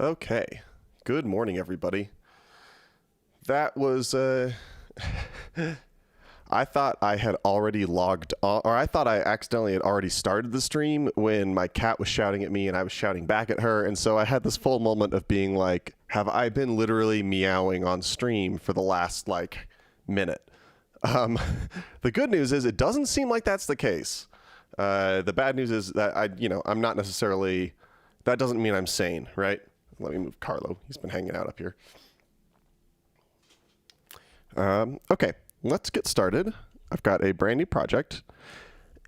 Okay. Good morning, everybody. That was, I thought I had already logged on, or I thought I accidentally had already started the stream when my cat was shouting at me and I was shouting back at her. And so I had this full moment of being like, have I been literally meowing on stream for the last, minute? Um, the good news is it doesn't seem like that's the case. The bad news is that I'm not necessarily, that doesn't mean I'm sane, right? Let me move Carlo. He's been hanging out up here. Okay, let's get started. I've got a brand new project,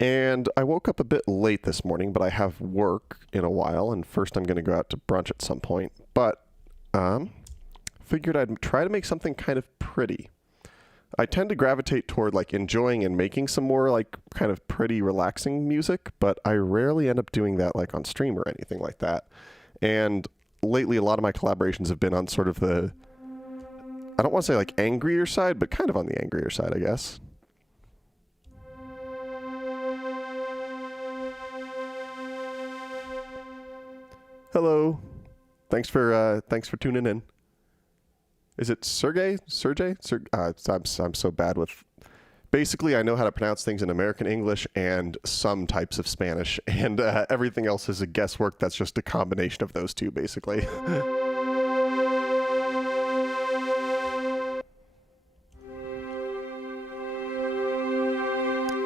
and I woke up a bit late this morning, but I have work in a while, and first I'm going to go out to brunch at some point. But figured I'd try to make something kind of pretty. I tend to gravitate toward enjoying and making some more kind of pretty, relaxing music, but I rarely end up doing that on stream or anything like that. And lately, a lot of my collaborations have been on sort of the, I don't want to say angrier side, but kind of on the angrier side, I guess. Hello. Thanks for tuning in. Is it Sergey? I'm so bad with. Basically, I know how to pronounce things in American English and some types of Spanish, and everything else is a guesswork that's just a combination of those two, basically.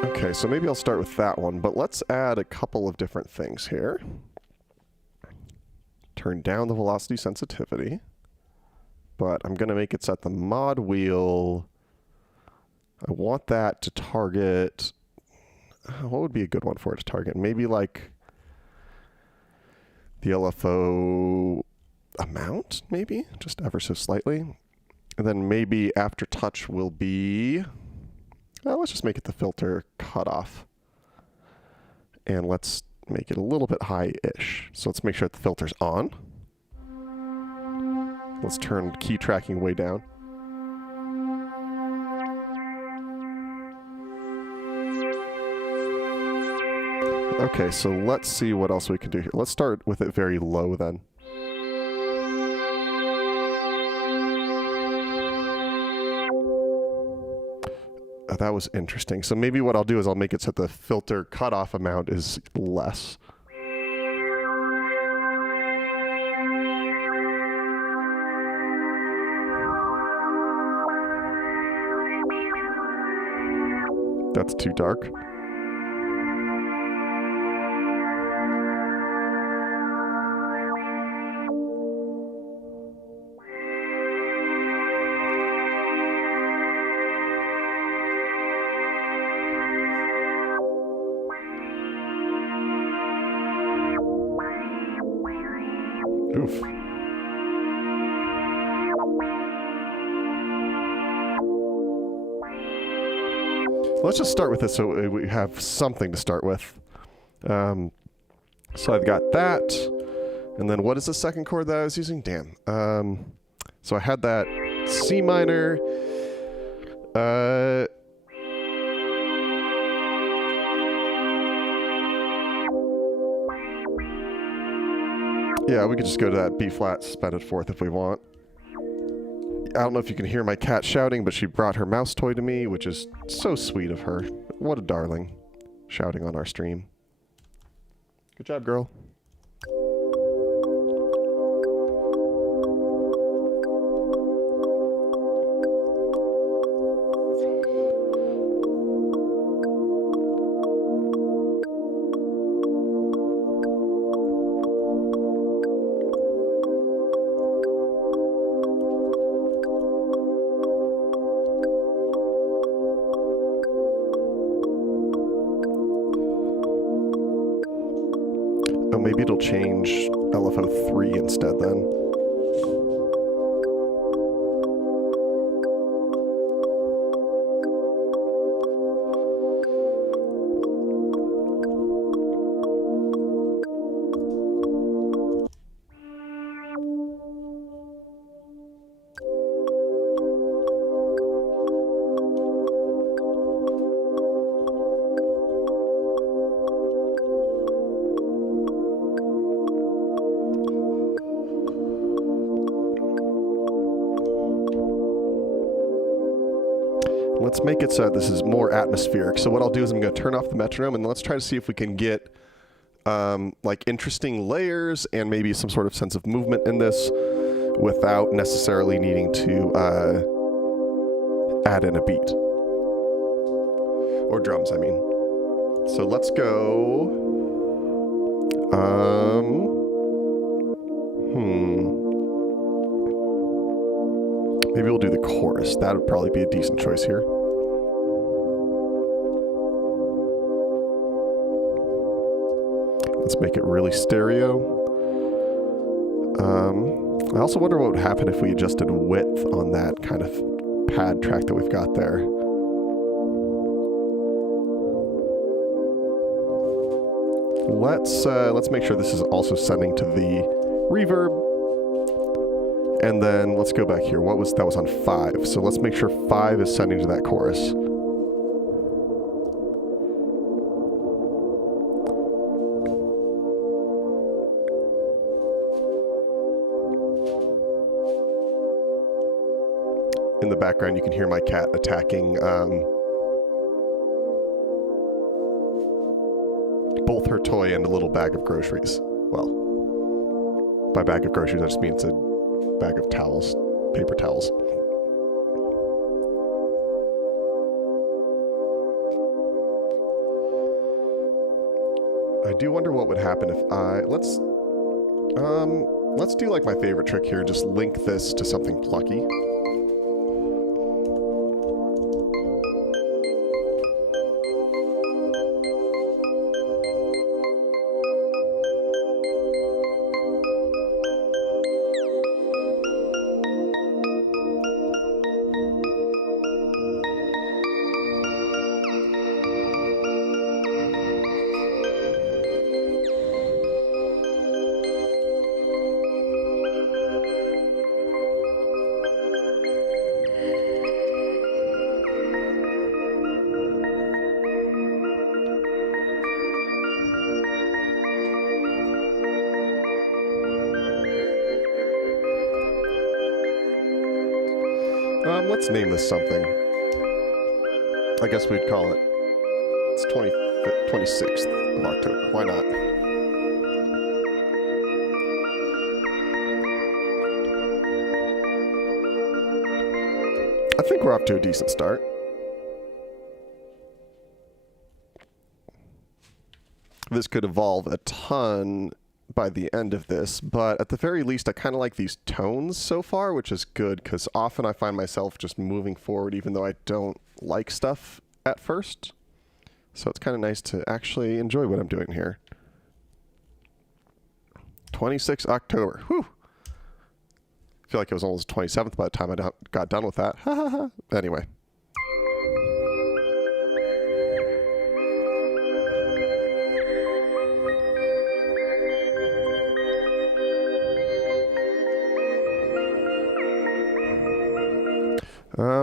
Okay, so maybe I'll start with that one, but let's add a couple of different things here. Turn down the velocity sensitivity, but I'm going to make it set the mod wheel. I want that to target, what would be a good one for it to target? Maybe the LFO amount, maybe? Just ever so slightly. And then maybe aftertouch will be, well, let's just make it the filter cutoff. And let's make it a little bit high-ish. So let's make sure that the filter's on. Let's turn key tracking way down. Okay, so let's see what else we can do here. Let's start with it very low then. That was interesting. So maybe what I'll do is I'll make it so the filter cutoff amount is less. That's too dark. Oof. Let's just start with this so we have something to start with. So I've got that. And then what is the second chord that I was using? Damn. So I had that C minor. Yeah, we could just go to that B flat suspended fourth if we want. I don't know if you can hear my cat shouting, but she brought her mouse toy to me, which is so sweet of her. What a darling, shouting on our stream. Good job, girl. Oh, maybe it'll change LFO 3 instead then. let's make it so this is more atmospheric. So what I'll do is I'm going to turn off the metronome, and let's try to see if we can get like interesting layers and maybe some sort of sense of movement in this without necessarily needing to add in a beat. Or drums, I mean. So let's go... Maybe we'll do the chorus. That would probably be a decent choice here. Let's make it really stereo. I also wonder what would happen if we adjusted width on that kind of pad track that we've got there. Let's make sure this is also sending to the reverb. And then let's go back here. That was on 5. So let's make sure 5 is sending to that chorus. In the background, you can hear my cat attacking both her toy and a little bag of groceries. Well, by bag of groceries, I just mean it's a bag of towels, paper towels. I do wonder what would happen if let's do like my favorite trick here, just link this to something plucky. Let's name this something. I guess we'd call it, it's 26th of October. Why not? I think we're off to a decent start. This could evolve a ton by the end of this, but at the very least, I kind of like these tones so far, which is good, because often I find myself just moving forward even though I don't like stuff at first. So it's kind of nice to actually enjoy what I'm doing here. 26 October. Whew. I feel like it was almost 27th by the time I got done with that. Anyway.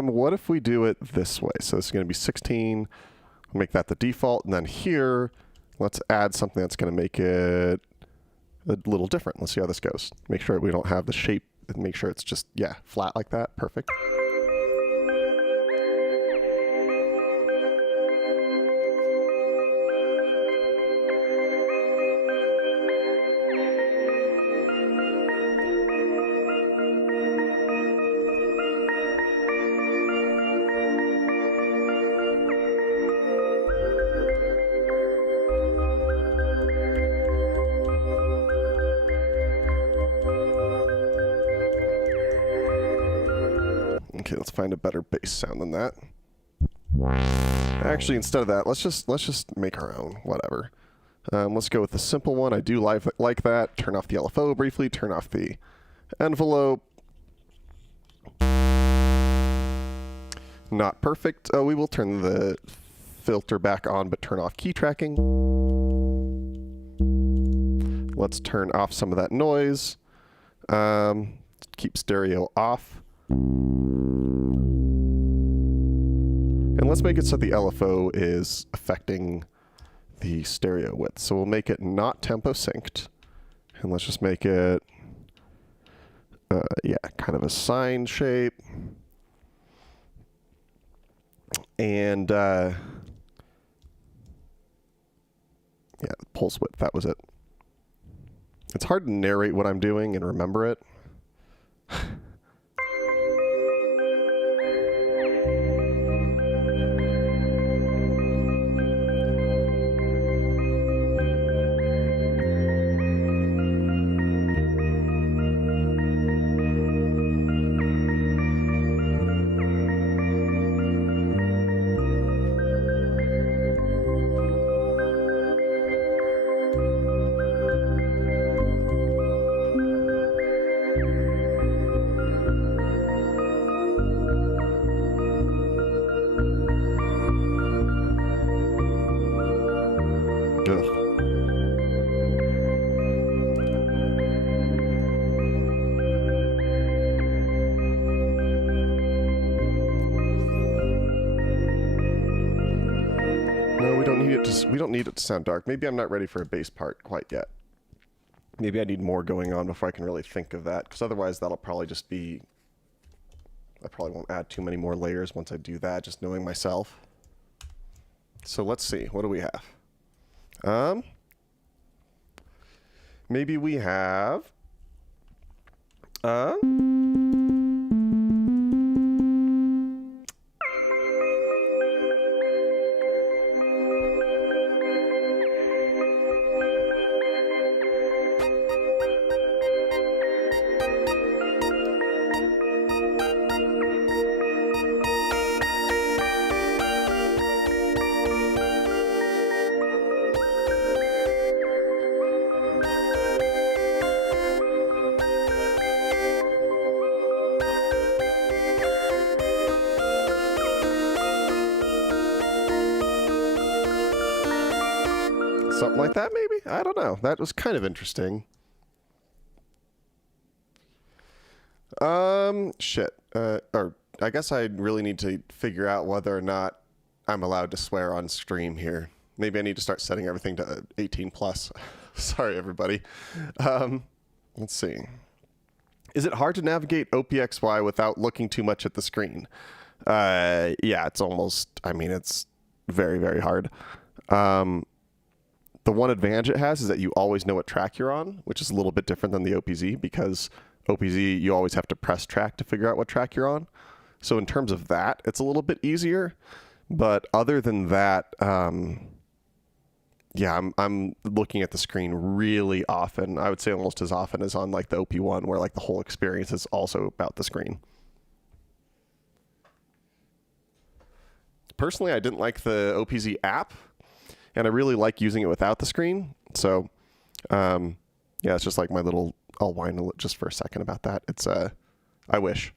What if we do it this way? So this is going to be 16. We'll make that the default. And then here, let's add something that's going to make it a little different. Let's see how this goes. Make sure we don't have the shape. Make sure it's just, yeah, flat like that. Perfect. Okay, let's find a better bass sound than that. Actually, instead of that, let's just make our own, whatever. Let's go with the simple one. I do like that. Turn off the LFO briefly, turn off the envelope. Not perfect. We will turn the filter back on, but turn off key tracking. Let's turn off some of that noise. Keep stereo off. And let's make it so the LFO is affecting the stereo width. So we'll make it not tempo synced. And let's just make it, yeah, kind of a sine shape. And yeah, pulse width, that was it. It's hard to narrate what I'm doing and remember it. Ugh. No, we don't need it to. We don't need it to sound dark. Maybe I'm not ready for a bass part quite yet. Maybe I need more going on before I can really think of that, because otherwise that'll probably just be. I probably won't add too many more layers once I do that, just knowing myself. So let's see. What do we have? Maybe we have. Something like that, maybe? I don't know. That was kind of interesting. Shit. Or I guess I really need to figure out whether or not I'm allowed to swear on stream here. Maybe I need to start setting everything to 18 plus. Sorry, everybody. Let's see. Is it hard to navigate OPXY without looking too much at the screen? Yeah, it's almost, I mean, it's very, very hard. The one advantage it has is that you always know what track you're on, which is a little bit different than the OPZ, because OPZ, you always have to press track to figure out what track you're on. So in terms of that, it's a little bit easier. But other than that, yeah, I'm looking at the screen really often. I would say almost as often as on like the OP1, where like the whole experience is also about the screen. Personally, I didn't like the OPZ app, and I really like using it without the screen. So, yeah, it's just like my little, I'll whine just for a second about that. It's, I wish.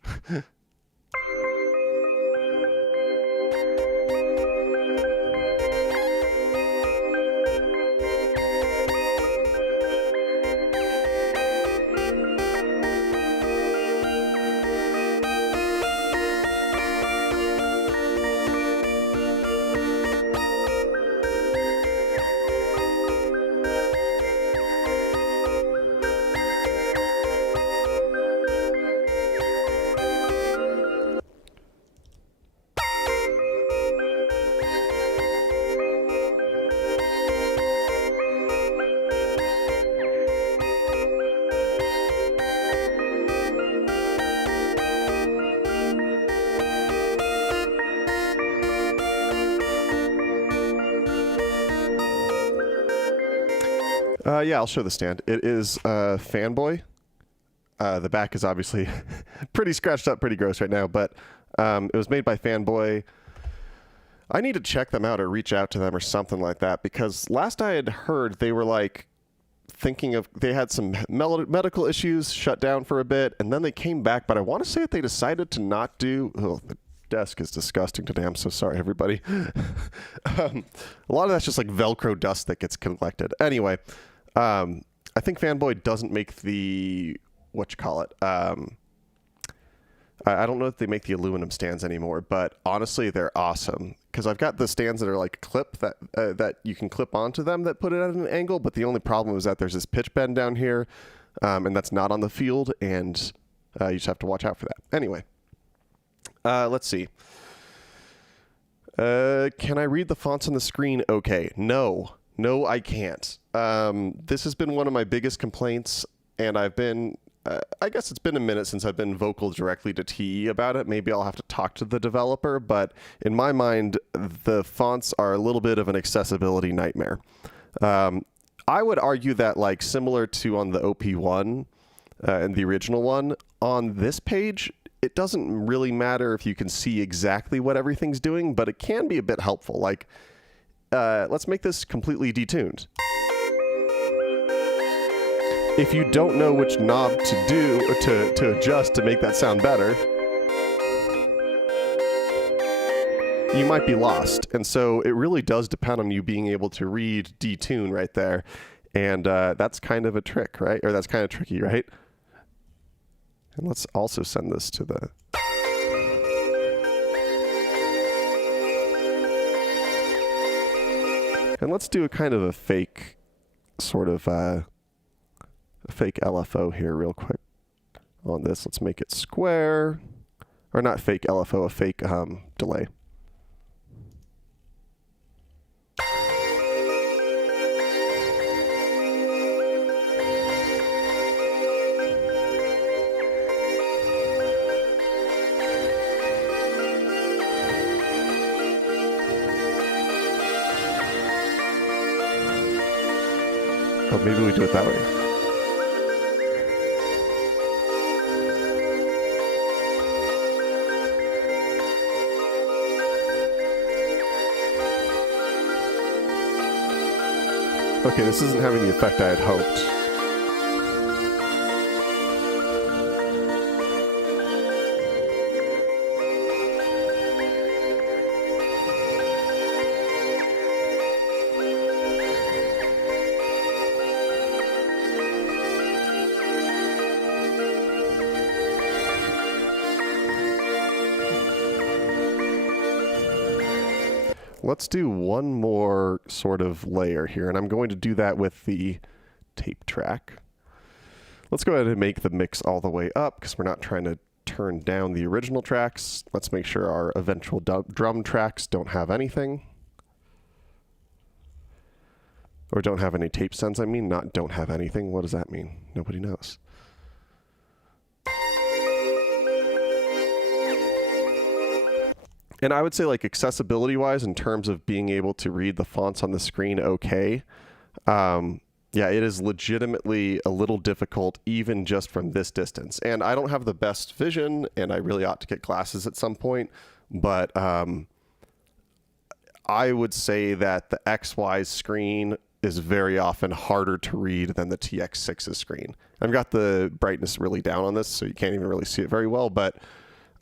Yeah, I'll show the stand. It is Fanboy. The back is obviously pretty scratched up, pretty gross right now, but it was made by Fanboy. I need to check them out or reach out to them or something like that, because last I had heard they were like thinking of, they had some medical issues, shut down for a bit, and then they came back, but I want to say that they decided to not do, oh, the desk is disgusting today. I'm so sorry, everybody. A lot of that's just like Velcro dust that gets collected. Anyway, I think Fanboy doesn't make the, whatchamacallit, I don't know if they make the aluminum stands anymore, but honestly, they're awesome. Because I've got the stands that are like clip that that you can clip onto them that put it at an angle, but the only problem is that there's this pitch bend down here, and that's not on the field, and you just have to watch out for that. Anyway, let's see. Can I read the fonts on the screen okay? No, I can't. This has been one of my biggest complaints, and I've been, I guess it's been a minute since I've been vocal directly to TE about it. Maybe I'll have to talk to the developer, but in my mind, the fonts are a little bit of an accessibility nightmare. I would argue that, like, similar to on the OP1 and the original one, on this page, it doesn't really matter if you can see exactly what everything's doing, but it can be a bit helpful. Like, let's make this completely detuned. If you don't know which knob to do, to adjust to make that sound better, you might be lost. And so it really does depend on you being able to read detune right there. And that's kind of a trick, right? Or that's kind of tricky, right? And let's also send this to the... And let's do a kind of a fake, sort of a fake LFO here real quick on this. Let's make it square. Or not fake LFO, a fake delay. Oh, maybe we do it that way. Okay, this isn't having the effect I had hoped. Let's do one more sort of layer here, and I'm going to do that with the tape track. Let's go ahead and make the mix all the way up because we're not trying to turn down the original tracks. Let's make sure our eventual drum tracks don't have anything. Or don't have any tape sends, I mean, not don't have anything. What does that mean? Nobody knows. And I would say, like, accessibility-wise, in terms of being able to read the fonts on the screen okay, yeah, it is legitimately a little difficult even just from this distance. And I don't have the best vision, and I really ought to get glasses at some point, but I would say that the XY screen is very often harder to read than the TX6's screen. I've got the brightness really down on this, so you can't even really see it very well, but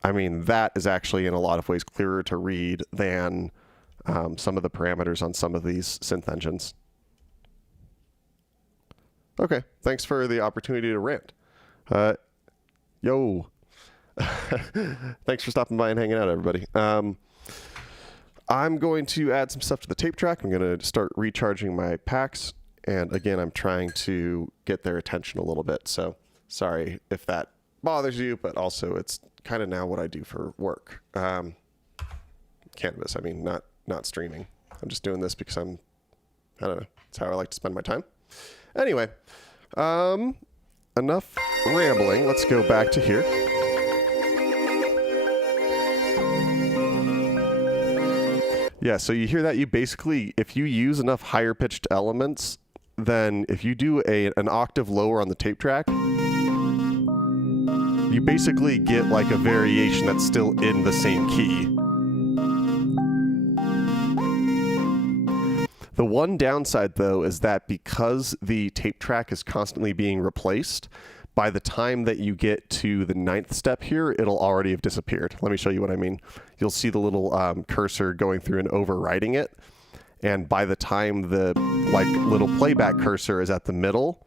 I mean, that is actually in a lot of ways clearer to read than some of the parameters on some of these synth engines. Okay, thanks for the opportunity to rant. Yo. Thanks for stopping by and hanging out, everybody. I'm going to add some stuff to the tape track. I'm going to start recharging my packs. And again, I'm trying to get their attention a little bit. So sorry if that bothers you, but also it's kind of now what I do for work. Canvas, I mean, not streaming. I'm just doing this because I don't know, it's how I like to spend my time. Anyway, enough rambling. Let's go back to here. Yeah, so you hear that? You basically, if you use enough higher pitched elements, then if you do an octave lower on the tape track, you basically get like a variation that's still in the same key. The one downside, though, is that because the tape track is constantly being replaced, by the time that you get to the 9th step here, it'll already have disappeared. Let me show you what I mean. You'll see the little cursor going through and overwriting it. And by the time the little playback cursor is at the middle,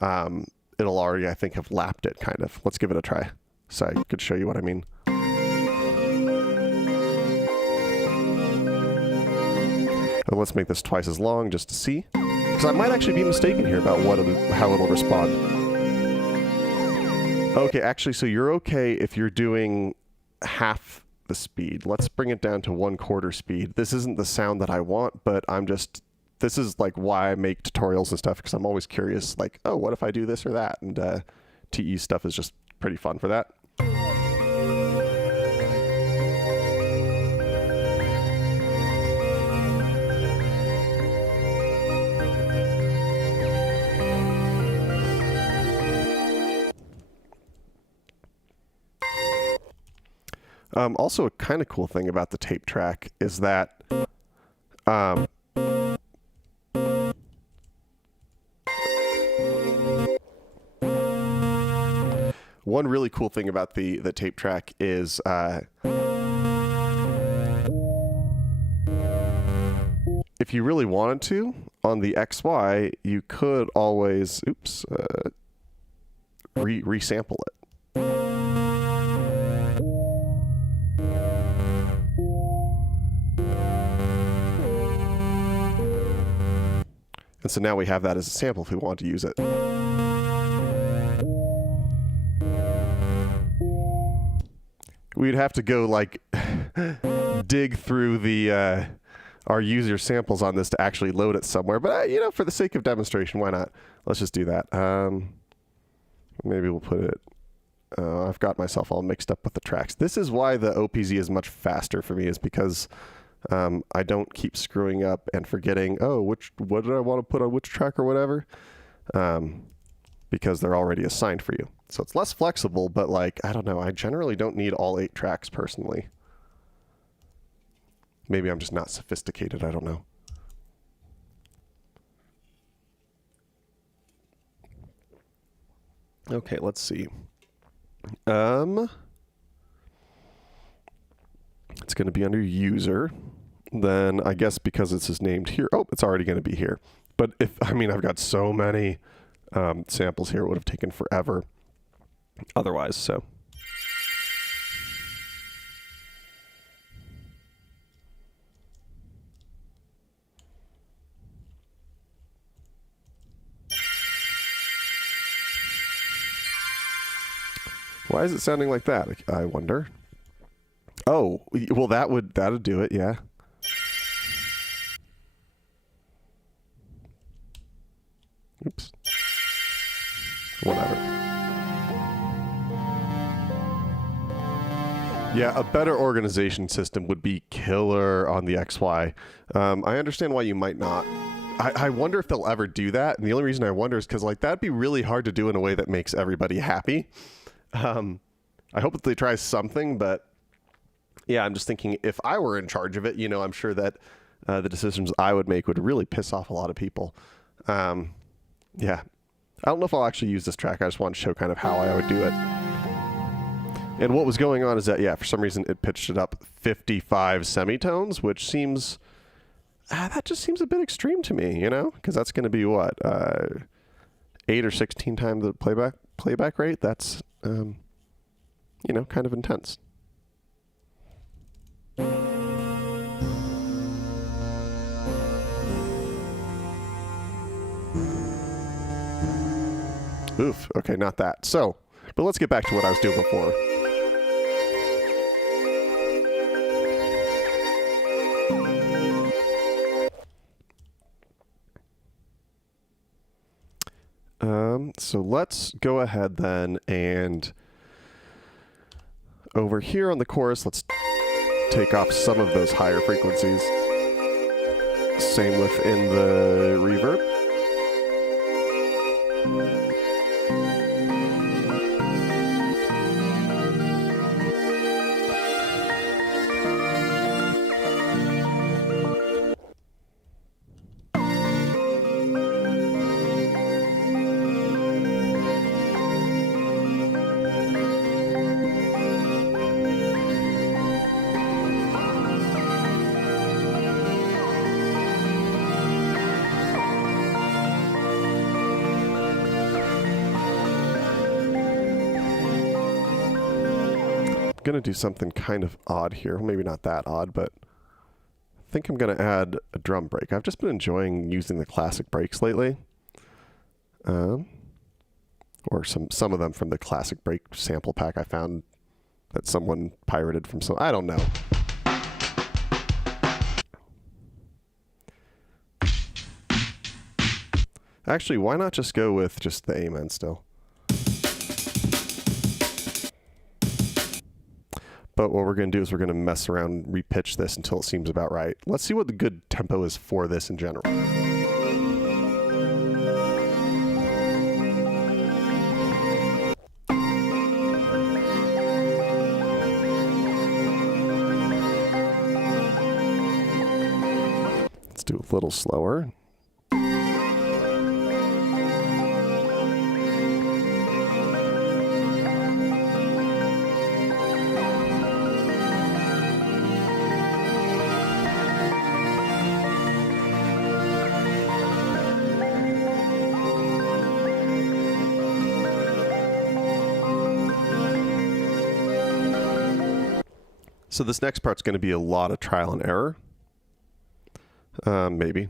it'll already, I think, have lapped it, kind of. Let's give it a try so I could show you what I mean. And let's make this twice as long just to see. Because I might actually be mistaken here about how it'll respond. Okay, actually, so you're okay if you're doing half the speed. Let's bring it down to 1/4 speed. This isn't the sound that I want, but this is like why I make tutorials and stuff, because I'm always curious, like, oh, what if I do this or that? And TE stuff is just pretty fun for that. Also, a kind of cool thing about the tape track is that one really cool thing about the tape track is if you really wanted to, on the XY, you could always, resample it. And so now we have that as a sample if we want to use it. We'd have to go like dig through the our user samples on this to actually load it somewhere. But you know, for the sake of demonstration, why not? Let's just do that. Maybe we'll put it. I've got myself all mixed up with the tracks. This is why the OPZ is much faster for me, is because I don't keep screwing up and forgetting, oh, what did I want to put on which track or whatever, because they're already assigned for you. So it's less flexible, but like, I don't know, I generally don't need all 8 tracks personally. Maybe I'm just not sophisticated, I don't know. Okay, let's see. It's going to be under user. Then I guess because this is named here, oh, it's already going to be here. But I've got so many samples here, it would have taken forever otherwise, so. Why is it sounding like that, I wonder? Oh, well, that'd do it, yeah. Oops. Whatever. Yeah, a better organization system would be killer on the XY. I understand why you might not. I wonder if they'll ever do that, and the only reason I wonder is because like that'd be really hard to do in a way that makes everybody happy. I hope that they try something, but yeah, I'm just thinking if I were in charge of it, you know, I'm sure that the decisions I would make would really piss off a lot of people. Yeah, I don't know if I'll actually use this track. I just want to show kind of how I would do it. And what was going on is that, yeah, for some reason it pitched it up 55 semitones, which seems, that just seems a bit extreme to me, you know, because that's going to be what, 8 or 16 times the playback rate. That's, you know, kind of intense. Oof, okay, not that. So, but let's get back to what I was doing before. So let's go ahead then, and over here on the chorus, let's take off some of those higher frequencies. Same within the reverb. Gonna do something kind of odd here. Maybe not that odd, but I think I'm gonna add a drum break. I've just been enjoying using the classic breaks lately, or some of them from the classic break sample pack I found that someone pirated from some. I don't know. Actually, why not just go with just the amen still? But what we're going to do is we're going to mess around, repitch this until it seems about right. Let's see what the good tempo is for this in general. Let's do a little slower. So this next part's going to be a lot of trial and error. Maybe.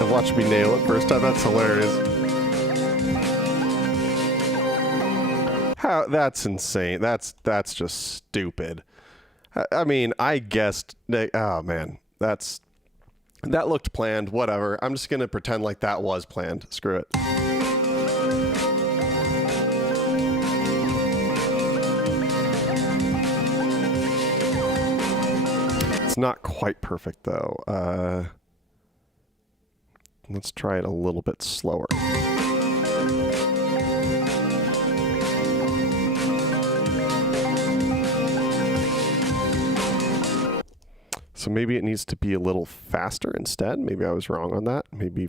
Watch me nail it first time. That's hilarious. How? That's insane. That's just stupid. I mean, I guessed. Oh man, that looked planned. Whatever. I'm just going to pretend like that was planned. Screw it. Not quite perfect though. Let's try it a little bit slower. So maybe it needs to be a little faster instead. Maybe I was wrong on that. Maybe.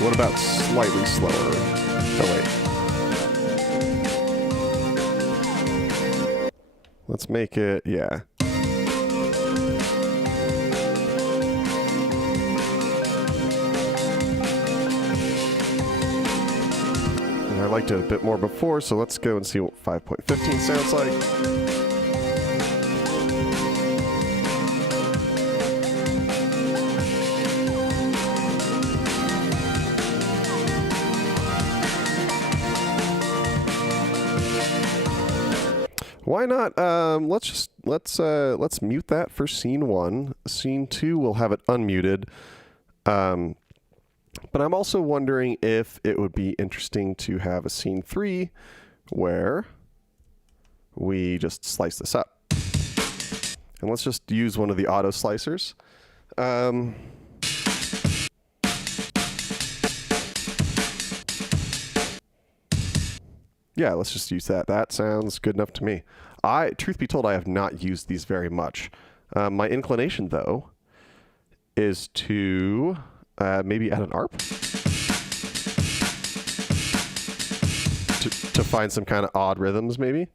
What about slightly slower? Oh, wait. Let's make it, yeah. And I liked it a bit more before, so let's go and see what 5.15 sounds like. Why not? Let's mute that for scene 1. Scene 2, we'll have it unmuted. But I'm also wondering if it would be interesting to have a scene 3 where we just slice this up. And let's just use one of the auto slicers. Yeah, let's just use that. That sounds good enough to me. Truth be told, I have not used these very much. My inclination, though, is to maybe add an ARP to find some kind of odd rhythms, maybe.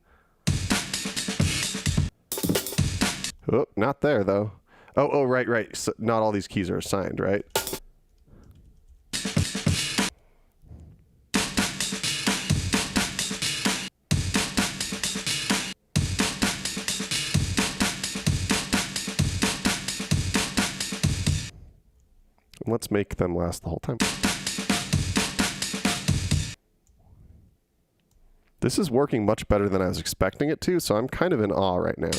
Oh, not there, though. Oh, right. So not all these keys are assigned, right? Let's make them last the whole time. This is working much better than I was expecting it to, so I'm kind of in awe right now.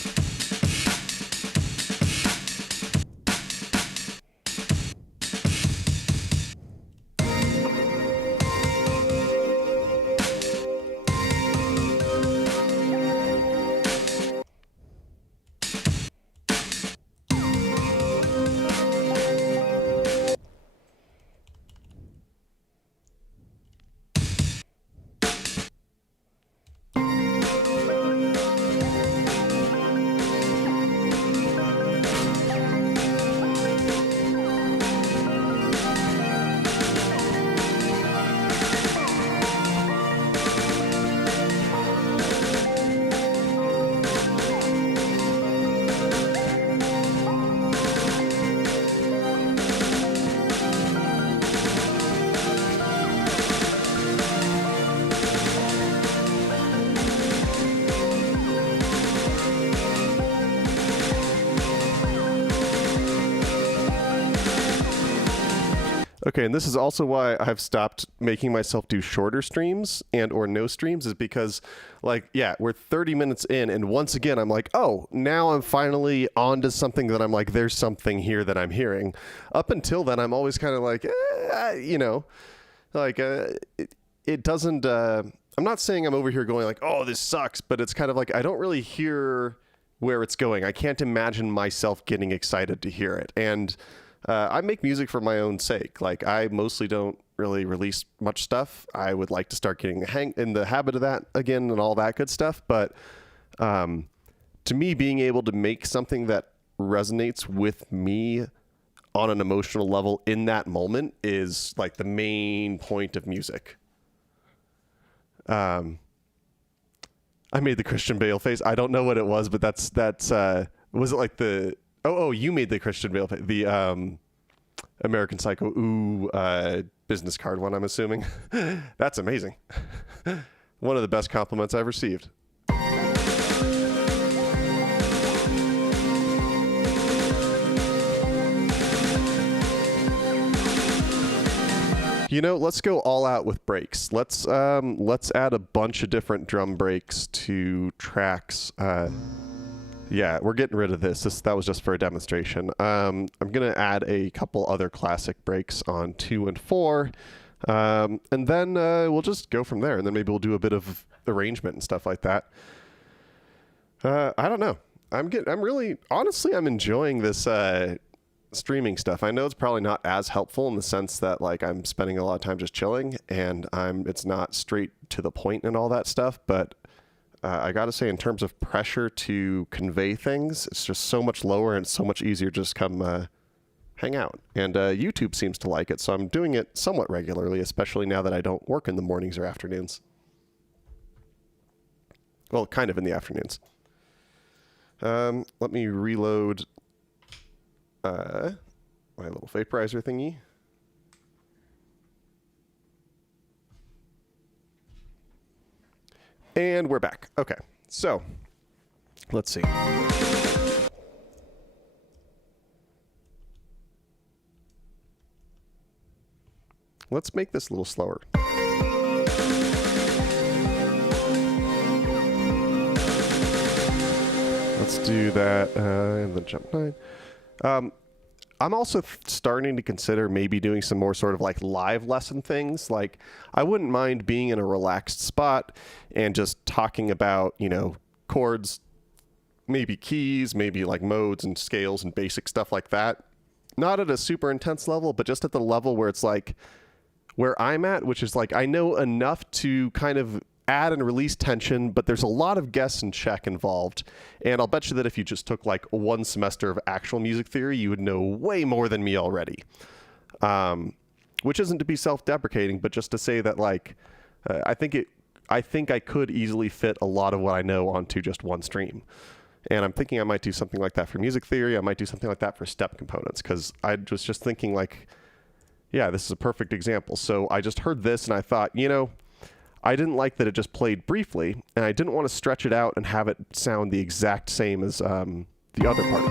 Okay, and this is also why I've stopped making myself do shorter streams and or no streams, is because, like, yeah, we're 30 minutes in, and once again, I'm like, oh, now I'm finally on to something that I'm like, there's something here that I'm hearing. Up until then, I'm always kind of like, like, it doesn't, I'm not saying I'm over here going like, oh, this sucks, but it's kind of like, I don't really hear where it's going. I can't imagine myself getting excited to hear it. And I make music for my own sake. Like, I mostly don't really release much stuff. I would like to start getting in the habit of that again and all that good stuff. But to me, being able to make something that resonates with me on an emotional level in that moment is like the main point of music. I made the Christian Bale face. I don't know what it was, but that's was it like the you made the Christian Bale face, the American Psycho business card one, I'm assuming. That's amazing. One of the best compliments I've received. You know, let's go all out with breaks. Let's add a bunch of different drum breaks to tracks. Yeah, we're getting rid of this. That was just for a demonstration. I'm gonna add a couple other classic breaks on 2 and 4, and then we'll just go from there. And then maybe we'll do a bit of arrangement and stuff like that. I don't know. I'm really, honestly, I'm enjoying this streaming stuff. I know it's probably not as helpful in the sense that like I'm spending a lot of time just chilling, and it's not straight to the point and all that stuff, but I gotta say, in terms of pressure to convey things, it's just so much lower and so much easier to just come hang out. And YouTube seems to like it, so I'm doing it somewhat regularly, especially now that I don't work in the mornings or afternoons. Well, kind of in the afternoons. Let me reload my little vaporizer thingy. And we're back. Okay, so let's see. Let's make this a little slower. Let's do that, and then jump 9. I'm also starting to consider maybe doing some more sort of like live lesson things. Like, I wouldn't mind being in a relaxed spot and just talking about, chords, maybe keys, maybe like modes and scales and basic stuff like that. Not at a super intense level, but just at the level where it's like where I'm at, which is like I know enough to kind of add and release tension, but there's a lot of guess and check involved. And I'll bet you that if you just took like one semester of actual music theory, you would know way more than me already. Which isn't to be self-deprecating, but just to say that like, I think I could easily fit a lot of what I know onto just one stream. And I'm thinking I might do something like that for music theory. I might do something like that for step components, because I was just thinking like, yeah, this is a perfect example. So I just heard this and I thought, I didn't like that it just played briefly, and I didn't want to stretch it out and have it sound the exact same as the other part.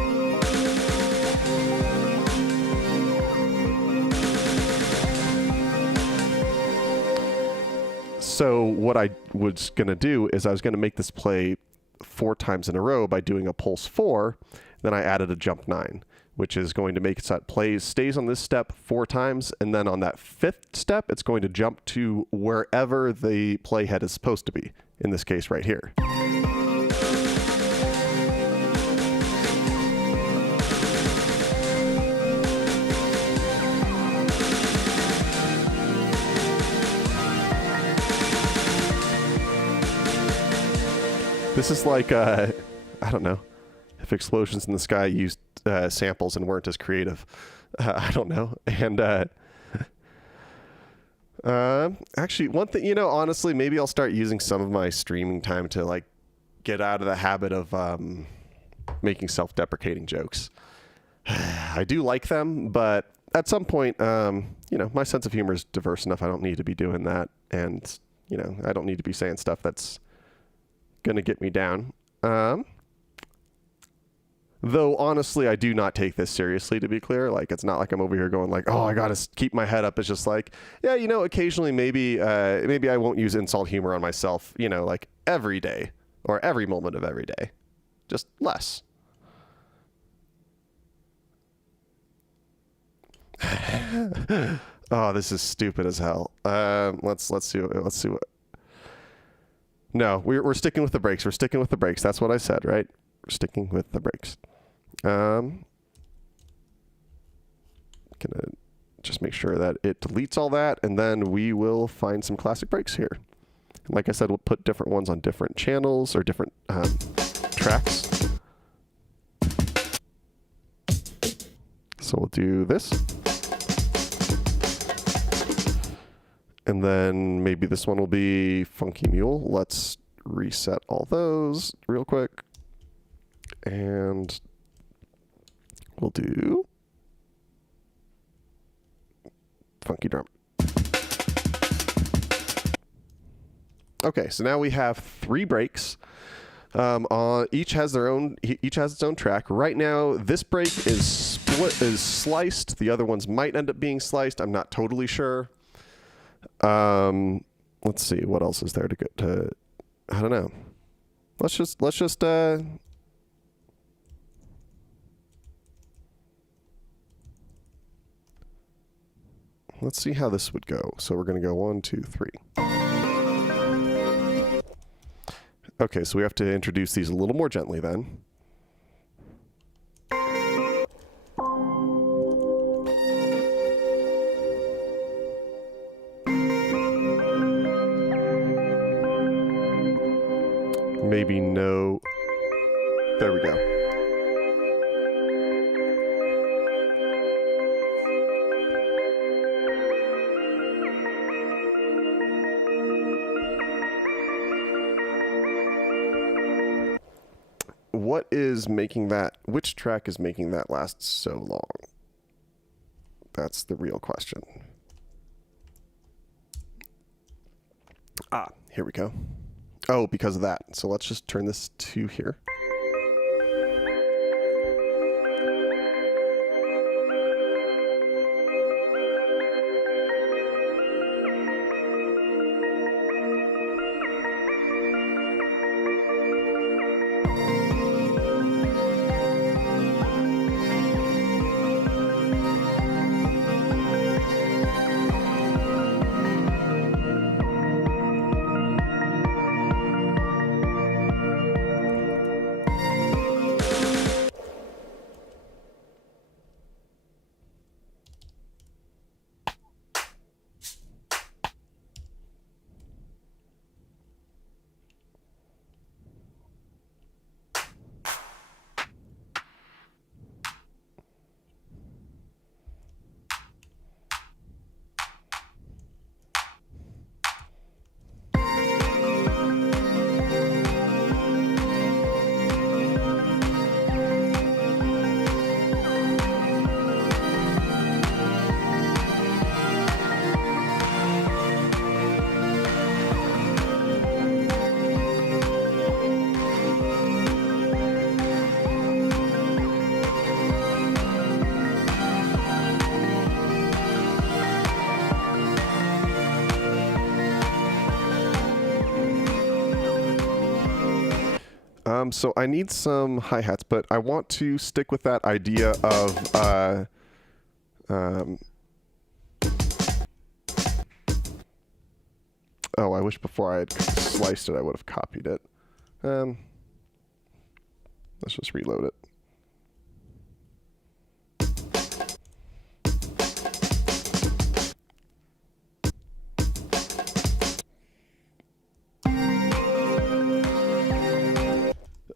So what I was going to do is I was going to make this play 4 times in a row by doing a pulse 4, then I added a jump 9, which is going to make it so it stays on this step 4 times, and then on that 5th step, it's going to jump to wherever the playhead is supposed to be, in this case right here. This is like, I don't know, if Explosions in the Sky used samples and weren't as creative. I don't know. And actually, one thing, honestly, maybe I'll start using some of my streaming time to like get out of the habit of making self-deprecating jokes. I do like them, but at some point, my sense of humor is diverse enough. I don't need to be doing that. And, I don't need to be saying stuff that's going to get me down. Though, honestly, I do not take this seriously, to be clear. Like, it's not like I'm over here going like, oh, I got to keep my head up. It's just like, yeah, you know, occasionally maybe I won't use insult humor on myself, you know, like every day or every moment of every day. Just less. Oh, this is stupid as hell. Let's see what. No, we're sticking with the brakes. We're sticking with the brakes. That's what I said, right? We're sticking with the brakes. Gonna just make sure that it deletes all that, and then we will find some classic breaks here. Like I said, we'll put different ones on different channels or different tracks. So we'll do this. And then maybe this one will be Funky Mule. Let's reset all those real quick. And we'll do Funky Drum. Okay, so now we have 3 breaks. Each has its own track. Right now, this break is sliced. The other ones might end up being sliced. I'm not totally sure. Let's see, what else is there to get to, I don't know. Let's just let's see how this would go. So we're going to go 1, 2, 3. Okay, so we have to introduce these a little more gently then. Maybe no. There we go. What is making that, which track is making that last so long? That's the real question. Ah, here we go. Oh, because of that. So let's just turn this to here. So I need some hi-hats, but I want to stick with that idea of oh, I wish before I had sliced it I would have copied it. Let's just reload it.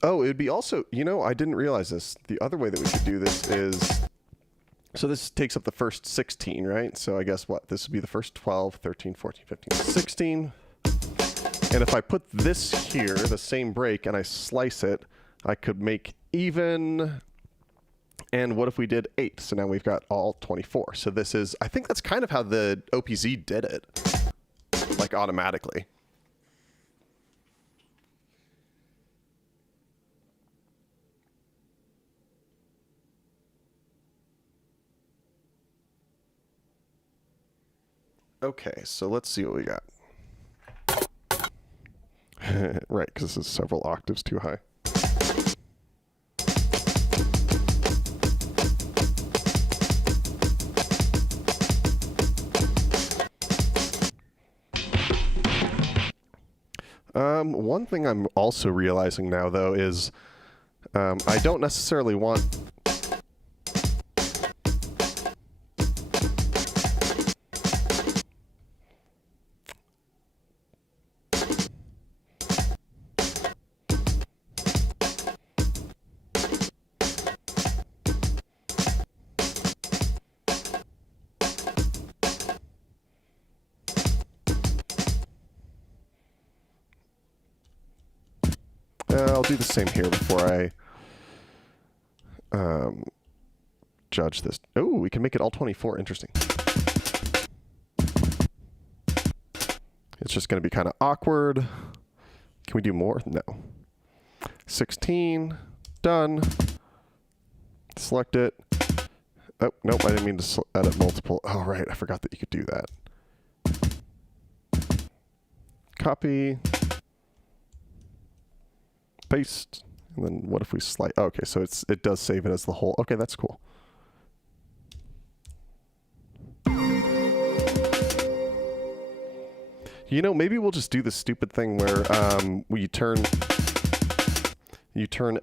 Oh, it would be also, you know, I didn't realize this. The other way that we could do this is, so this takes up the first 16, right? So I guess what? This would be the first 12, 13, 14, 15, 16. And if I put this here, the same break, and I slice it, I could make even. And what if we did 8? So now we've got all 24. So this is, I think that's kind of how the OPZ did it, like automatically. Okay, so let's see what we got. Right, because this is several octaves too high. One thing I'm also realizing now, though, is I don't necessarily want... I'll do the same here before I judge this. Oh, we can make it all 24. Interesting. It's just going to be kind of awkward. Can we do more? No. 16. Done. Select it. Oh, nope, I didn't mean to edit multiple. Oh, right, I forgot that you could do that. Copy. Paste. And then what if we slide? Oh, okay, so it does save it as the whole. Okay, that's cool. You know, maybe we'll just do this stupid thing where you turn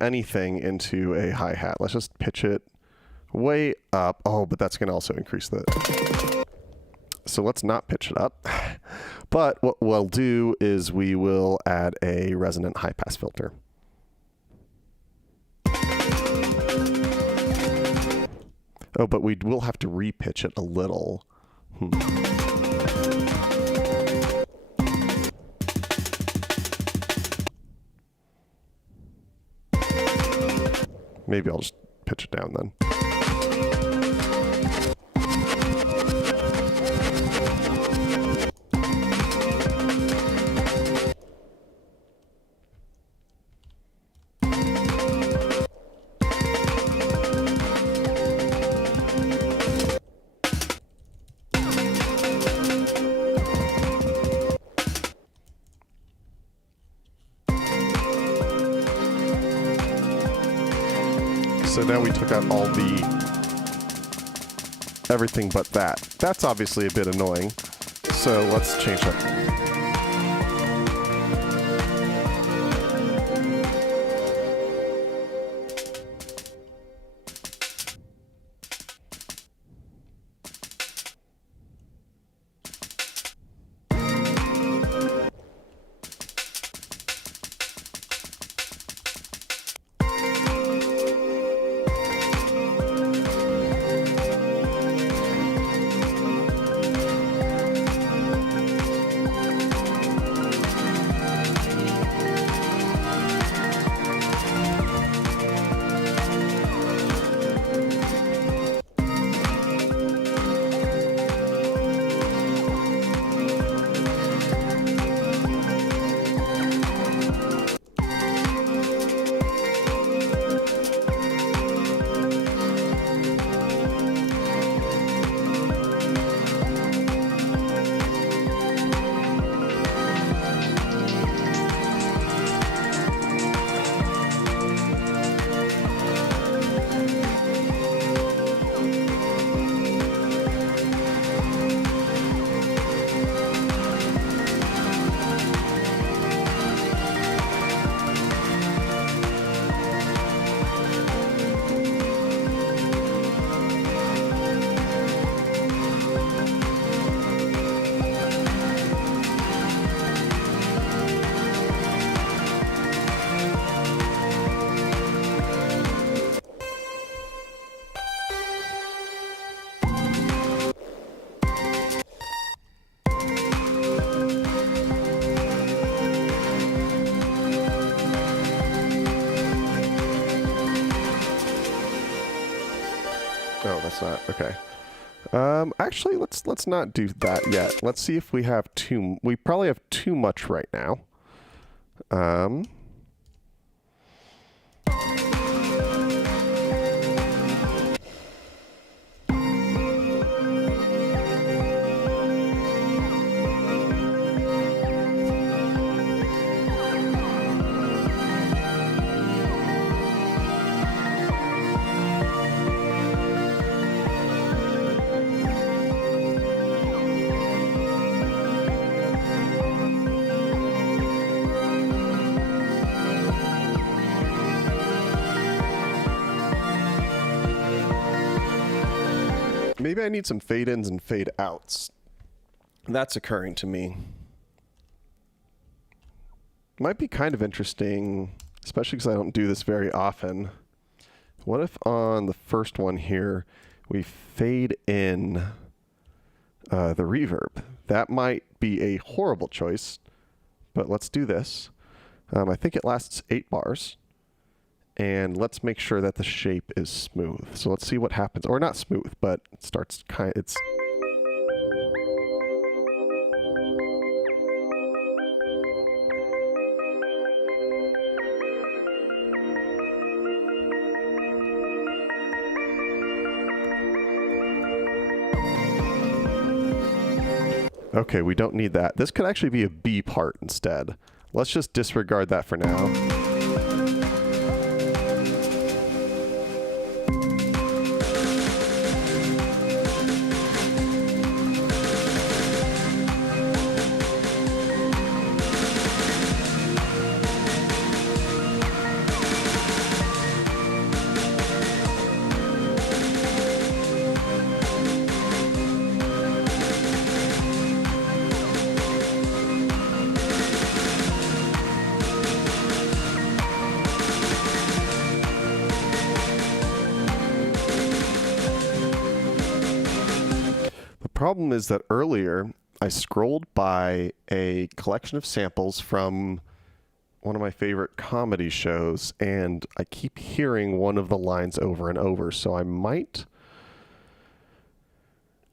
anything into a hi-hat. Let's just pitch it way up. Oh, but that's going to also increase the... So let's not pitch it up. But what we'll do is we will add a resonant high-pass filter. Oh, but we will have to repitch it a little. Maybe I'll just pitch it down then. So now we took out all everything but that. That's obviously a bit annoying. So let's change that. Oh, that's not okay. Actually, let's not do that yet. Let's see if we have we probably have too much right now. Maybe I need some fade-ins and fade-outs. That's occurring to me. Might be kind of interesting, especially because I don't do this very often. What if on the first one here, we fade in the reverb? That might be a horrible choice, but let's do this. I think it lasts 8 bars. And let's make sure that the shape is smooth. So let's see what happens. Or not smooth, but it starts kind of, it's... Okay, we don't need that. This could actually be a B part instead. Let's just disregard that for now. Problem is that earlier I scrolled by a collection of samples from one of my favorite comedy shows, and I keep hearing one of the lines over and over, so I might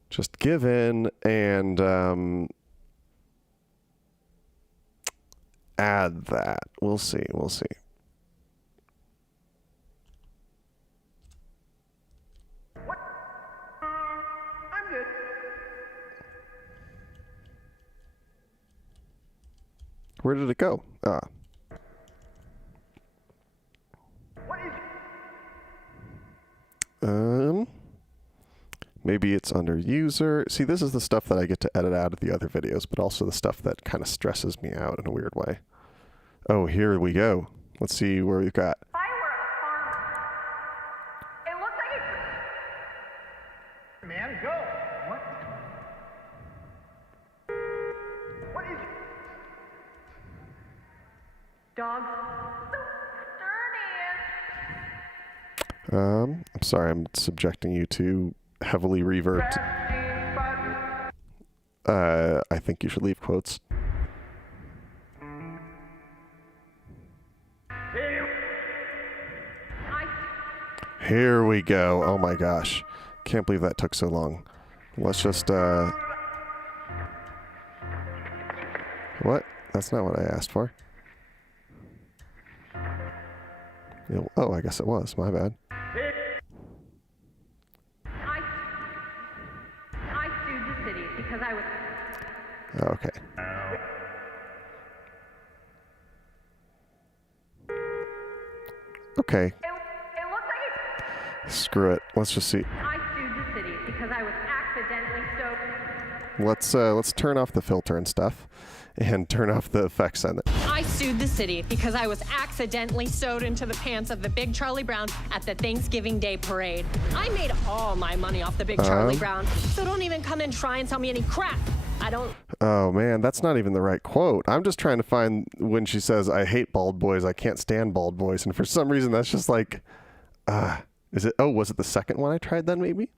just give in and add that. We'll see. We'll see. Where did it go? Ah. Maybe it's under user. See, this is the stuff that I get to edit out of the other videos, but also the stuff that kind of stresses me out in a weird way. Oh, here we go. Let's see where we've got. If I were a farmer, it looks like it's... Man, go! What? What is it? Dogs. I'm sorry, I'm subjecting you to heavily reverbed. I think you should leave quotes. Here we go. Oh my gosh. Can't believe that took so long. Let's just, What? That's not what I asked for. Oh, I guess it was. My bad. I sued the city because I was... Okay. Okay. It looks like it's... Screw it. Let's just see. I sued the city because I was accidentally so... Let's turn off the filter and stuff, and turn off the effects on it. I sued the city because I was accidentally sewed into the pants of the Big Charlie Brown at the Thanksgiving Day parade. I made all my money off the Big Charlie Brown, so don't even come and try and tell me any crap. I don't... Oh man, that's not even the right quote. I'm just trying to find when she says, I hate bald boys, I can't stand bald boys, and for some reason that's just like, is it, oh, was it the second one I tried then maybe?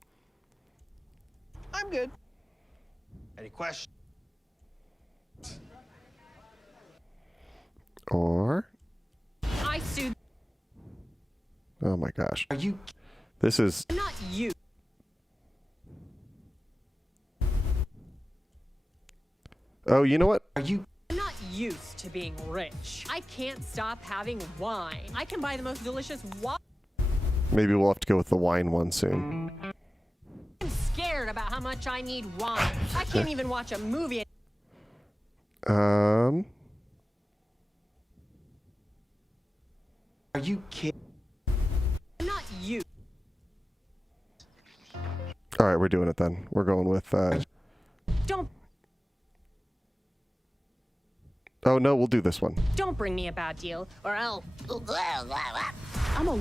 I'm good. Any questions? Or... I sued... Oh my gosh. Are you... This is... Not you. Oh, you know what? Are you... I'm not used to being rich. I can't stop having wine. I can buy the most delicious wine. Maybe we'll have to go with the wine one soon. I'm scared about how much I need wine. I can't even watch a movie. Are you kidding? Not you. All right, we're doing it then. We're going with... Don't no, we'll do this one. bring me a bad deal, or else... I'm a...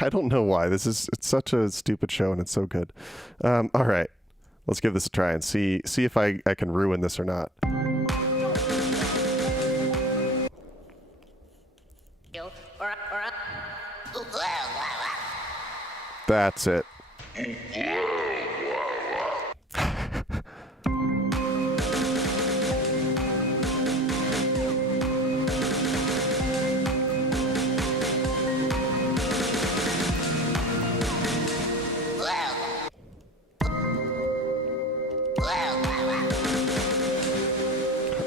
I don't know why. It's such a stupid show and it's so good. All right. Let's give this a try and see if I can ruin this or not. That's it.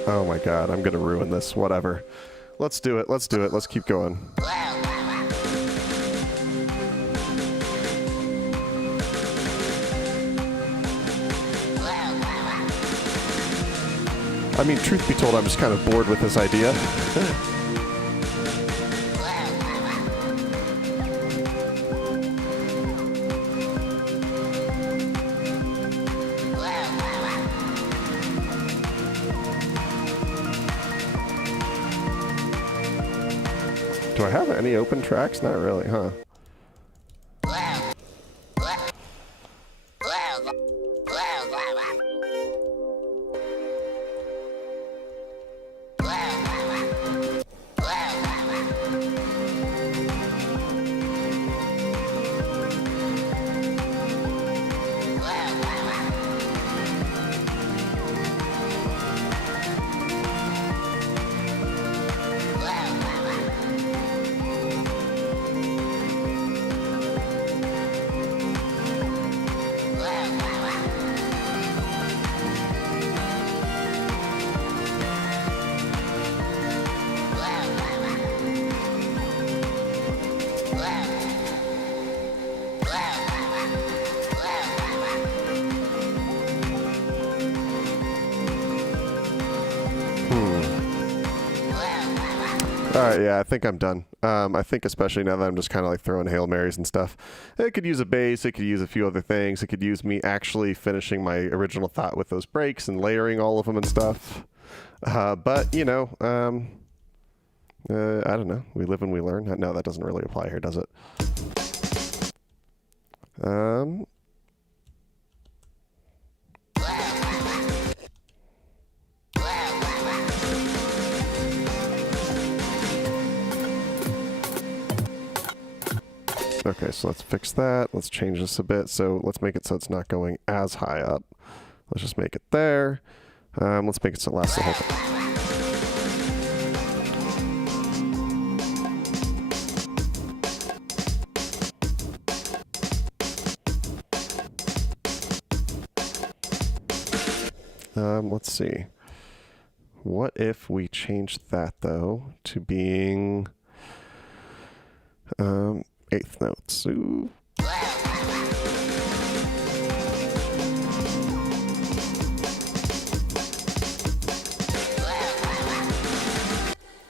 Oh my god, I'm gonna ruin this. Whatever. Let's do it. Let's do it. Let's keep going. I mean, truth be told, I'm just kind of bored with this idea. Do I have any open tracks? Not really, huh? Alright, yeah, I think I'm done. I think especially now that I'm just kind of like throwing Hail Marys and stuff. It could use a bass, it could use a few other things, it could use me actually finishing my original thought with those breaks and layering all of them and stuff. But, you know, I don't know. We live and we learn. No, that doesn't really apply here, does it? Okay, so let's fix that. Let's change this a bit. So let's make it so it's not going as high up. Let's just make it there. Let's make it so it lasts the whole time. Let's see. What if we change that, though, to being... eighth notes. Ooh.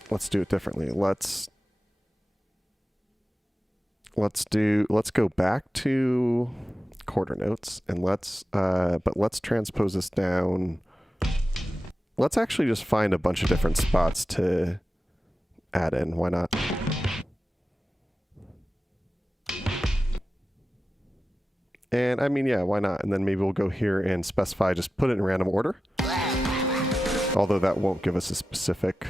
Let's do it differently. Let's go back to quarter notes and let's transpose this down. Let's actually just find a bunch of different spots to add in. Why not? And I mean, yeah, why not? And then maybe we'll go here and specify, just put it in random order. Although that won't give us a specific...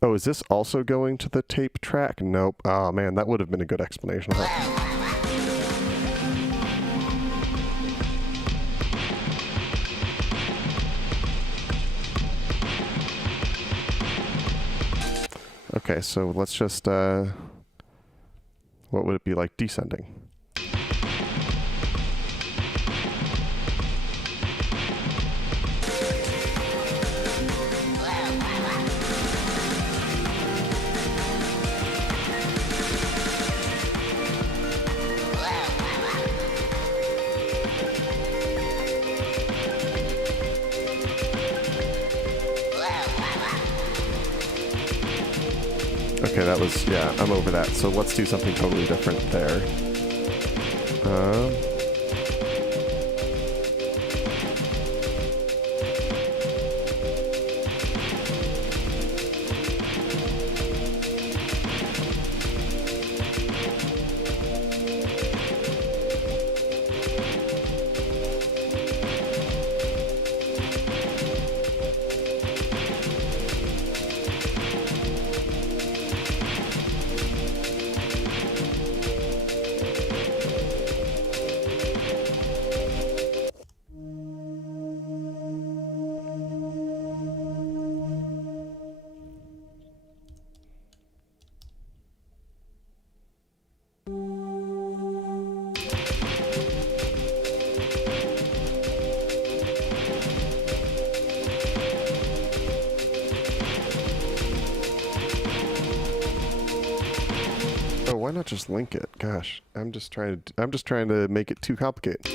Oh, is this also going to the tape track? Nope. Oh man, that would have been a good explanation. Huh? Okay, so let's just, what would it be like descending? Okay, that was, yeah, I'm over that. So let's do something totally different there. Oh, why not just link it? Gosh, I'm just trying to make it too complicated.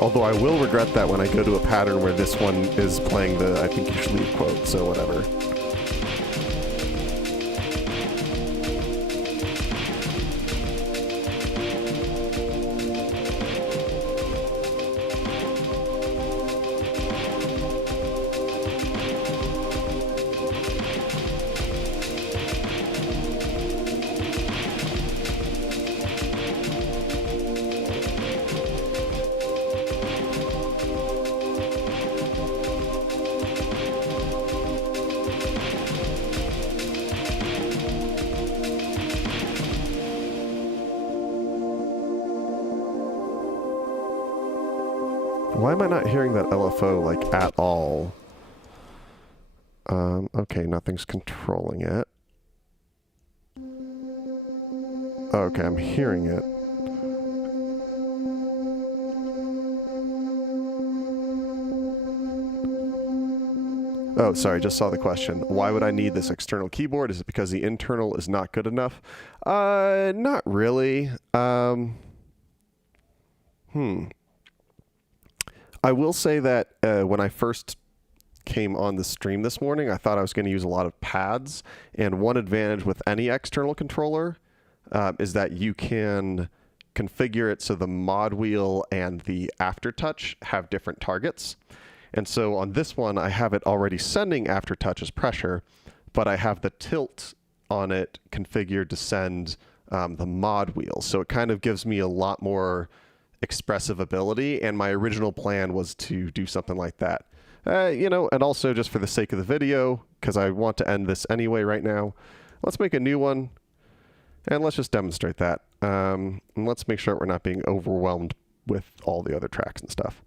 Although I will regret that when I go to a pattern where this one is playing the I think you should leave quote, so whatever. Why am I not hearing that LFO, like, at all? Okay, nothing's controlling it. Okay, I'm hearing it. Oh, sorry, just saw the question. Why would I need this external keyboard? Is it because the internal is not good enough? Not really. I will say that when I first came on the stream this morning, I thought I was going to use a lot of pads. And one advantage with any external controller is that you can configure it so the mod wheel and the aftertouch have different targets. And so on this one, I have it already sending aftertouch as pressure, but I have the tilt on it configured to send the mod wheel. So it kind of gives me a lot more expressive ability, and my original plan was to do something like that. You know, and also just for the sake of the video, because I want to end this anyway right now, let's make a new one, and let's just demonstrate that. And let's make sure we're not being overwhelmed with all the other tracks and stuff.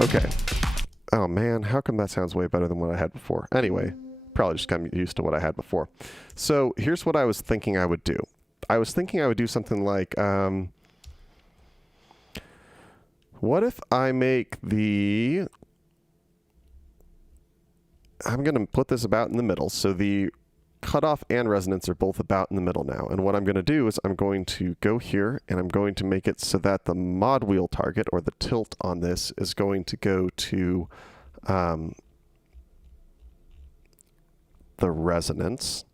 Okay. Oh man, how come that sounds way better than what I had before? Anyway, probably just got used to what I had before. So here's what I was thinking I would do. I was thinking I would do something like, what if I make the... I'm going to put this about in the middle. So the cutoff and resonance are both about in the middle now. And what I'm going to do is I'm going to go here and I'm going to make it so that the mod wheel target, or the tilt on this, is going to go to the resonance.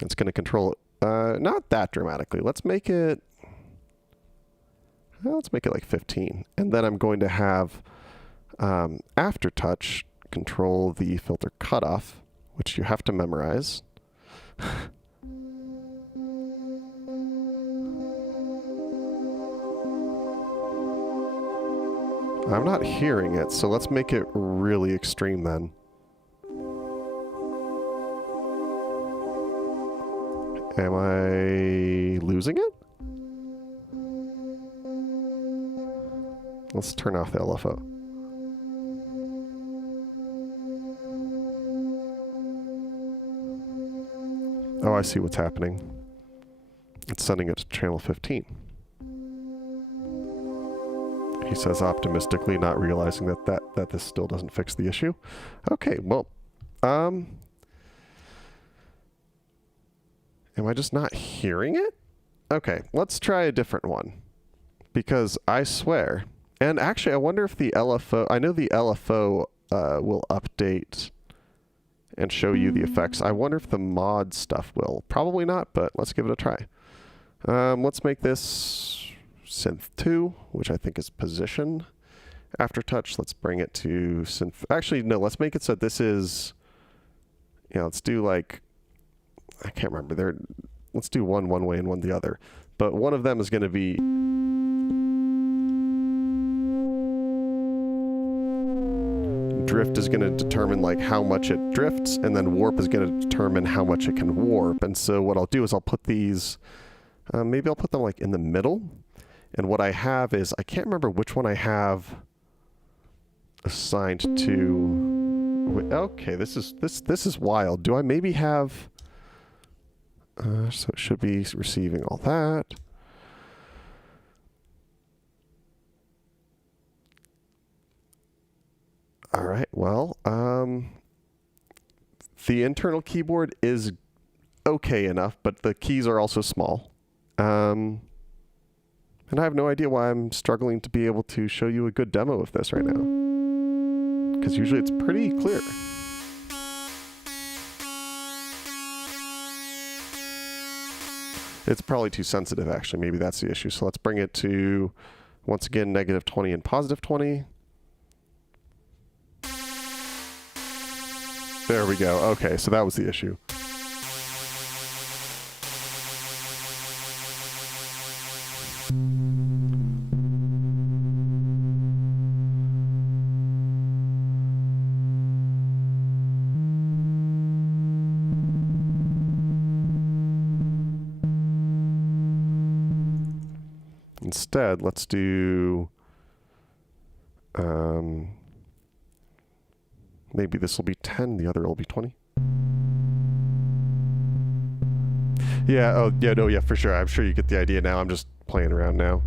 It's going to control it not that dramatically. Let's make it like 15. And then I'm going to have aftertouch control the filter cutoff, which you have to memorize. I'm not hearing it, so let's make it really extreme then. Am I losing it? Let's turn off the LFO. Oh, I see what's happening. It's sending it to channel 15. He says optimistically, not realizing that this still doesn't fix the issue. Okay, well, am I just not hearing it? Okay, let's try a different one. Because I swear, and actually I wonder if the LFO, I know the LFO will update and show you the effects. I wonder if the mod stuff will. Probably not, but let's give it a try. Let's make this synth 2, which I think is position. Aftertouch, let's bring it to synth. Actually, no, let's make it so this is, let's do like, I can't remember. Let's do one way and one the other. But one of them is going to be drift is going to determine like how much it drifts, and then warp is going to determine how much it can warp. And so what I'll do is I'll put these, maybe I'll put them like in the middle. And what I have is, I can't remember which one I have assigned to. Okay, this is wild. Do I maybe have? So it should be receiving all that. All right, well, the internal keyboard is okay enough, but the keys are also small. And I have no idea why I'm struggling to be able to show you a good demo of this right now. Because usually it's pretty clear. It's probably too sensitive, actually. Maybe that's the issue. So let's bring it to, once again, -20 and +20. There we go. Okay, so that was the issue. Instead, let's do, maybe this will be 10, the other will be 20. Yeah, oh, yeah, no, yeah, for sure. I'm sure you get the idea now. I'm just playing around now.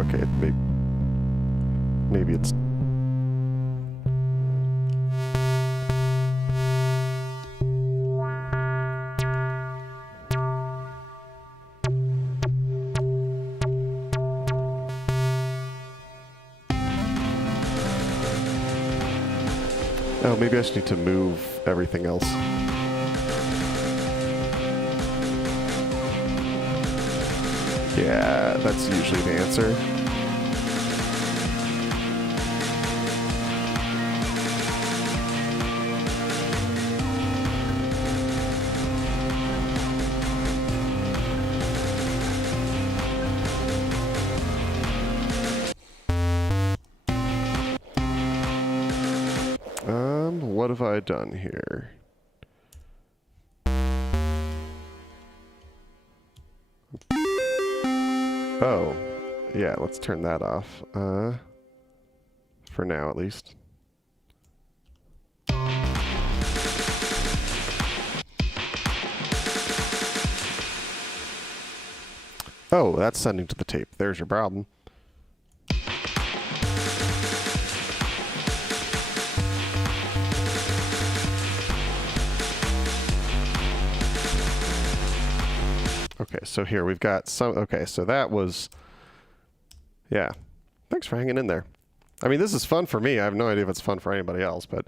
okay. Maybe it's... Oh, maybe I just need to move everything else. Yeah, that's usually the answer. What have I done here? Oh, yeah, let's turn that off. For now, at least. Oh, that's sending to the tape. There's your problem. Okay, so here we've got some... Okay, so that was... Yeah. Thanks for hanging in there. I mean, this is fun for me. I have no idea if it's fun for anybody else, but...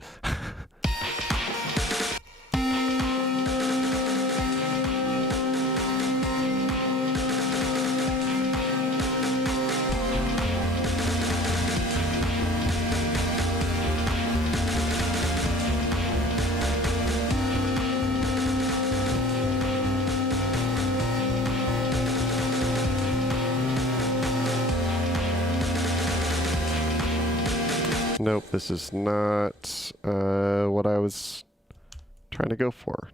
Nope, this is not what I was trying to go for.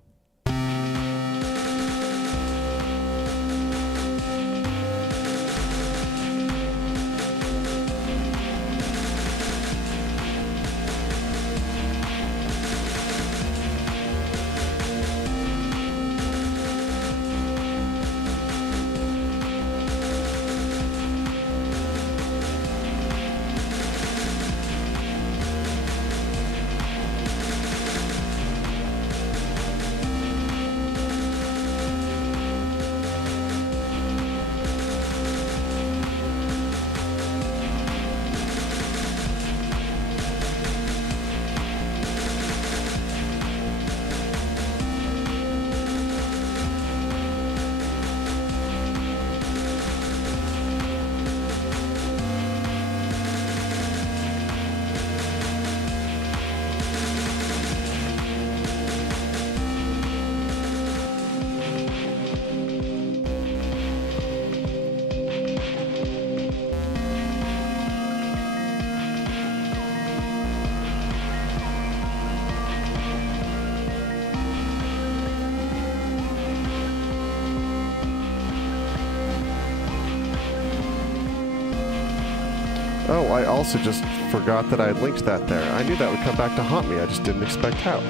Oh, I also just forgot that I had linked that there. I knew that would come back to haunt me. I just didn't expect how.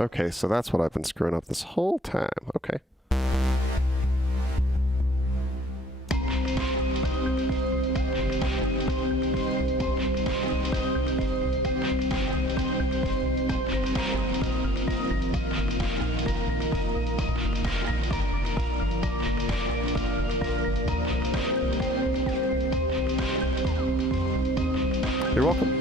Okay, so that's what I've been screwing up this whole time. Okay. You're welcome.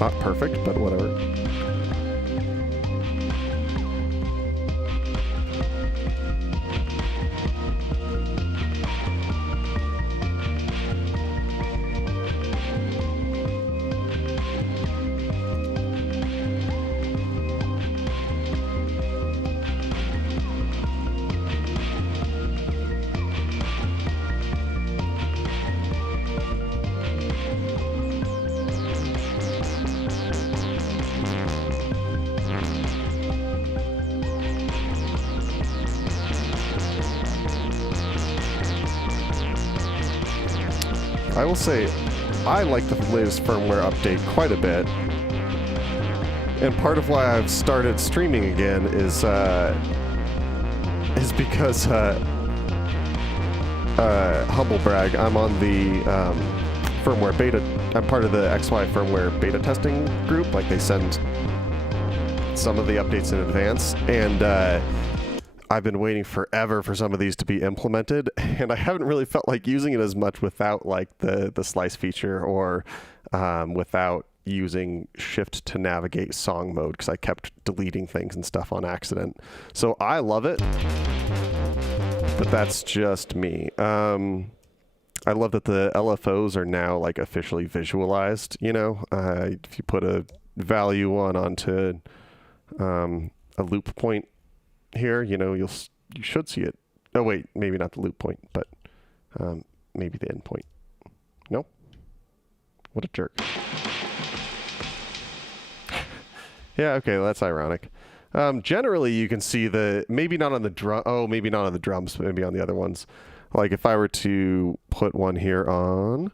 Not perfect, but whatever. I will say, I like the latest firmware update quite a bit. And part of why I've started streaming again is because, humble brag, I'm on the firmware beta. I'm part of the XY firmware beta testing group. Like, they send some of the updates in advance. And I've been waiting forever for some of these to be implemented, and I haven't really felt like using it as much without like the slice feature or without using shift to navigate song mode, because I kept deleting things and stuff on accident. So I love it, but that's just me. I love that the LFOs are now like officially visualized. You know, if you put a value onto a loop point here, you know, you should see it. Oh wait, maybe not the loop point, but maybe the end point. No? What a jerk. Yeah, okay, well, that's ironic. Generally, you can see maybe not on the drum. Oh, maybe not on the drums, but maybe on the other ones. Like if I were to put one here on.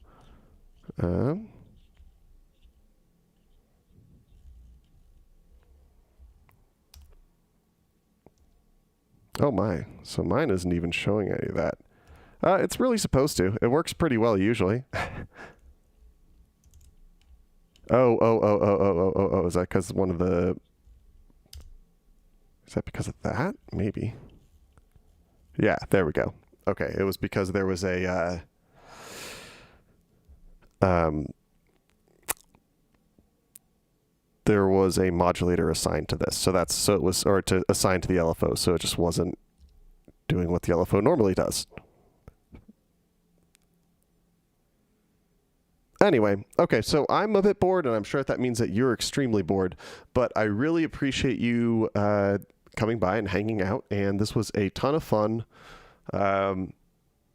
Oh my, so mine isn't even showing any of that. It's really supposed to. It works pretty well usually. Oh, is that because one of the... Is that because of that? Maybe. Yeah, there we go. Okay, it was because there was a... there was a modulator assigned to this. So it was, or to assign to the LFO, so it just wasn't doing what the LFO normally does. Anyway, okay, so I'm a bit bored, and I'm sure that means that you're extremely bored, but I really appreciate you coming by and hanging out, and this was a ton of fun.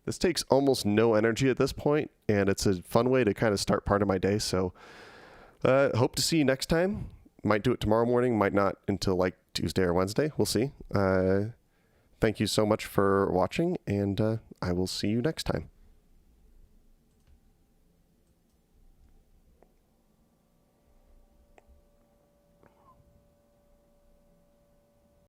This takes almost no energy at this point, and it's a fun way to kind of start part of my day, so hope to see you next time. Might do it tomorrow morning, might not until like Tuesday or Wednesday. We'll see. Thank you so much for watching, and I will see you next time.